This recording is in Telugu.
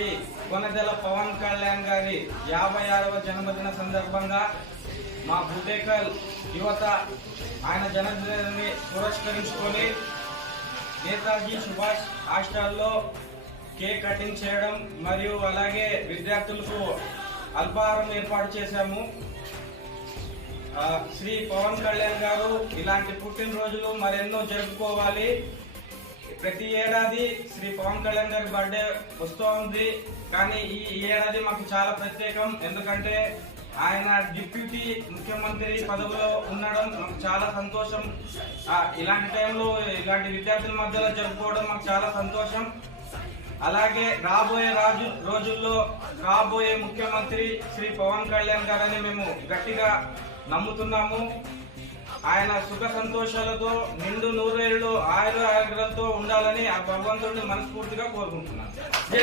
శ్రీ కొనదెల పవన్ కళ్యాణ్ గారి 56వ జన్మదిన సందర్భంగా మా బుటేకల్ యువత ఆయన జన్మదినాన్ని పురస్కరించుకొని నేతాజీ సుభాష్ హాస్టల్లో కేక్ కటింగ్ చేయడం మరియు అలాగే విద్యార్థులకు అల్పాహారం ఏర్పాటు చేశాము. శ్రీ పవన్ కళ్యాణ్ గారు ఇలాంటి పుట్టినరోజులు మరెన్నో జరుపుకోవాలి. ప్రతి ఏడాది శ్రీ పవన్ కళ్యాణ్ గారి బర్త్డే వస్తూ ఉంది, కానీ ఈ ఏడాది మాకు చాలా ప్రత్యేకం. ఎందుకంటే ఆయన డిప్యూటీ ముఖ్యమంత్రి పదవిలో ఉండడం మాకు చాలా సంతోషం. ఇలాంటి టైంలో ఇలాంటి విద్యార్థుల మధ్యలో జరుపుకోవడం మాకు చాలా సంతోషం. అలాగే రాబోయే రోజుల్లో రాబోయే ముఖ్యమంత్రి శ్రీ పవన్ కళ్యాణ్ గారని మేము గట్టిగా నమ్ముతున్నాము. ఆయన సుఖ సంతోషాలతో నిండు నూరేళ్లు ఆయురారోగ్యాలతో ఉండాలని ఆ భగవంతుడిని మనస్ఫూర్తిగా కోరుకుంటున్నాను. జై